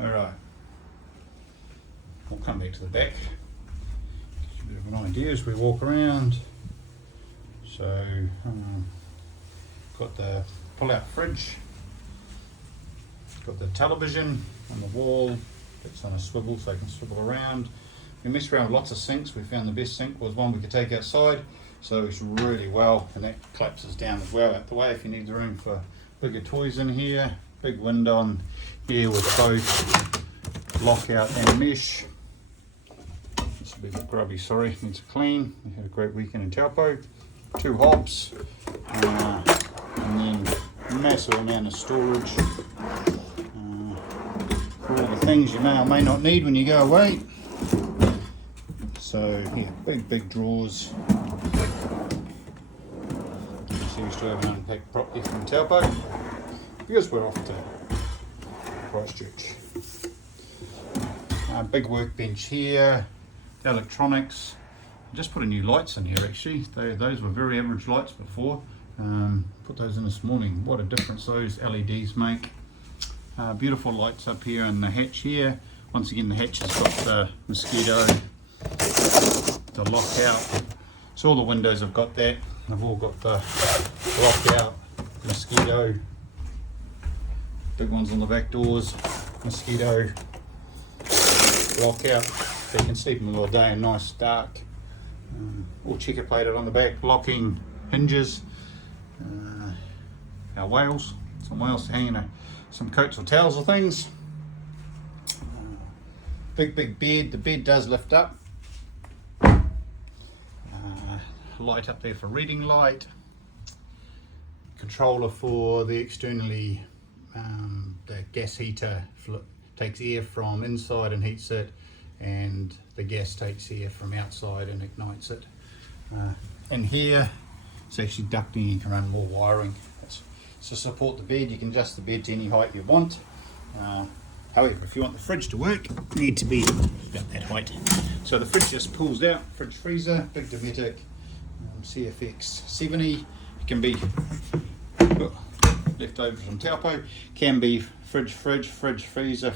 Alright, we'll come back to the back. Gives you a bit of an idea as we walk around. So, got the pull-out fridge, got the television on the wall, it's on a swivel so you can swivel around. We messed around with lots of sinks. We found the best sink was one we could take outside, so it's really well, and that collapses down as well out the way if you need the room for bigger toys in here. Big window on here with both lockout and mesh. It's a bit grubby, sorry, needs a clean. We had a great weekend in Taupo. 2 hobs, and then massive amount of storage for all the things you may or may not need when you go away. So yeah, big drawers. So we still haven't unpacked properly from Taupo because we're off to Christchurch. Big workbench here, the electronics. I just put a new lights in here actually. Those were very average lights before. Put those in this morning. What a difference those LEDs make. Beautiful lights up here in the hatch here. Once again, the hatch has got the mosquito, the lockout. So all the windows have got that. They've all got the lockout, mosquito. Big ones on the back doors, mosquito, lockout. So you can sleep in the middle of the day and nice dark. All checker plated on the back, locking hinges. Our whales, some whales hanging some coats or towels or things. Big bed, the bed does lift up. Light up there for reading light. Controller for the externally, the gas heater takes air from inside and heats it, and the gas takes air from outside and ignites it. And here it's actually ducting, you can run more wiring. To support the bed, you can adjust the bed to any height you want. However, if you want the fridge to work, you need to be about that height. So the fridge just pulls out, fridge freezer, big Dometic CFX 70. It can be left over from Taupo, can be fridge, freezer.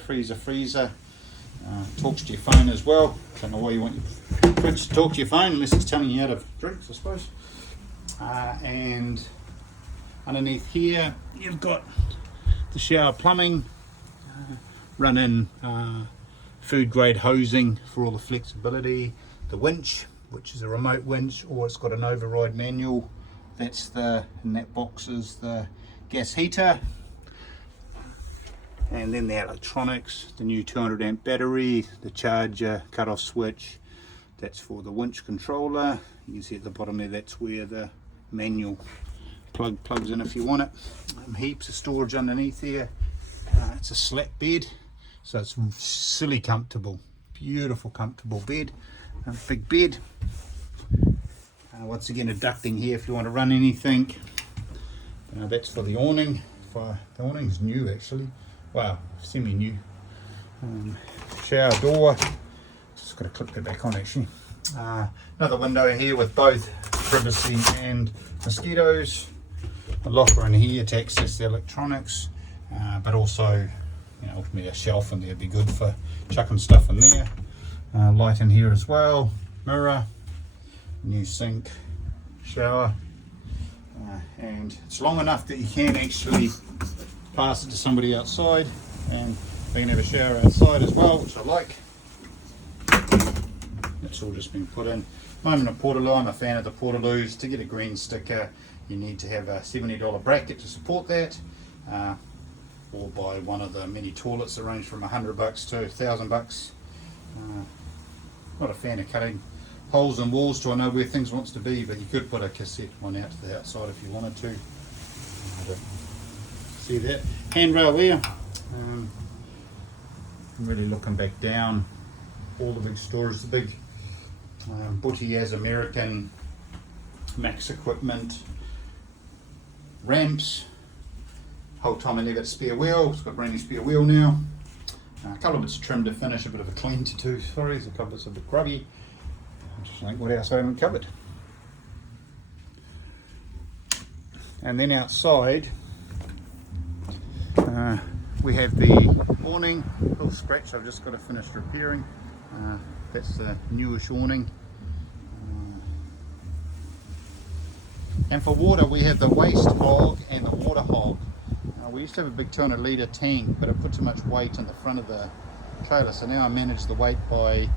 Talks to your phone as well. Don't know why you want your fridge to talk to your phone unless it's telling you out of drinks, I suppose. And underneath here you've got the shower plumbing, run in food grade hosing for all the flexibility, the winch, which is a remote winch, or it's got an override manual. That's in that box is the gas heater, and then the electronics, the new 200 amp battery, the charger, cut-off switch. That's for the winch controller. You can see at the bottom there, that's where the manual plugs in if you want it. Heaps of storage underneath here. It's a slat bed, so it's silly comfortable. Beautiful comfortable bed. Big bed. Once again, a ducting here if you want to run anything. That's for the awning. The awning's new actually. Wow, semi-new. Shower door. Just got to clip that back on actually. Another window here with both privacy and mosquitoes. A locker in here to access the electronics, but also, ultimately a shelf in there would be good for chucking stuff in there. Light in here as well, mirror, new sink, shower, and it's long enough that you can actually pass it to somebody outside, and they can have a shower outside as well, which I like. It's all just been put in. I'm a Portaloo, I'm a fan of the Portaloos. To get a green sticker, you need to have a $70 bracket to support that, or buy one of the mini toilets that range from $100 to $1,000. Not a fan of cutting holes in walls to know where things wants to be, but you could put a cassette one out to the outside if you wanted to. See that handrail there? Really looking back down, all the big storage, the big Butty as American Max equipment, ramps. Whole time I leave it spare wheel. It's got a brand new spare wheel now. A couple of bits trimmed to finish, a bit of a clean to do. Sorry, there's a couple bits a bit grubby. I just think what else I haven't covered. And then outside, we have the awning, a little scratch I've just got to finish repairing. That's the newish awning. And for water we have the waste hog and the water hog. We used to have a big 200 litre tank, but it put too much weight in the front of the trailer, so now I manage the weight by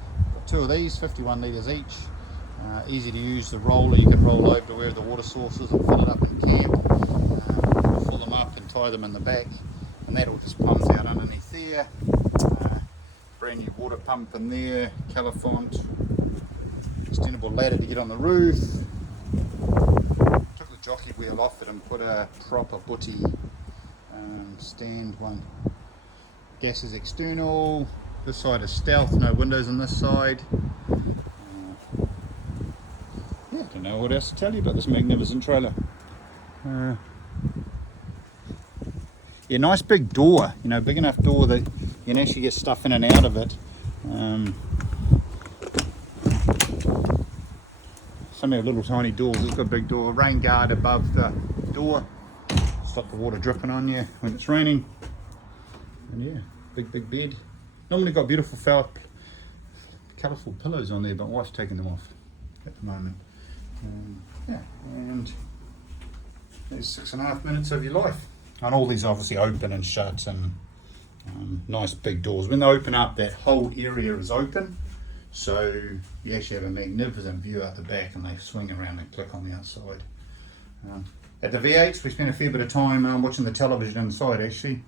two of these, 51 litres each. Easy to use the roller, you can roll over to where the water source is and fill it up in camp. Fill them up and tie them in the back, and that all just pumps out underneath there. Brand new water pump in there, Califont, extendable ladder to get on the roof. Took the jockey wheel off it and put a proper butty stand one. Gas is external, this side is stealth, no windows on this side. Yeah, don't know what else to tell you about this magnificent trailer. Yeah, nice big door, you know, big enough door that you can actually get stuff in and out of it. Some have little tiny doors, it's got a big door, rain guard above the door, stop the water dripping on you when it's raining. And yeah, big bed. Normally got beautiful colourful pillows on there, but my wife's taking them off at the moment. Yeah, and there's 6.5 minutes of your life. And all these obviously open and shut, and nice big doors. When they open up, that whole area is open, so you actually have a magnificent view out the back, and they swing around and click on the outside. At the V8s, we spent a fair bit of time watching the television inside actually,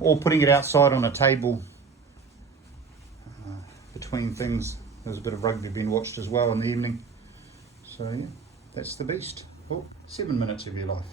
or putting it outside on a table between things. There was a bit of rugby being watched as well in the evening. So yeah, that's the beast. Oh, 7 minutes of your life.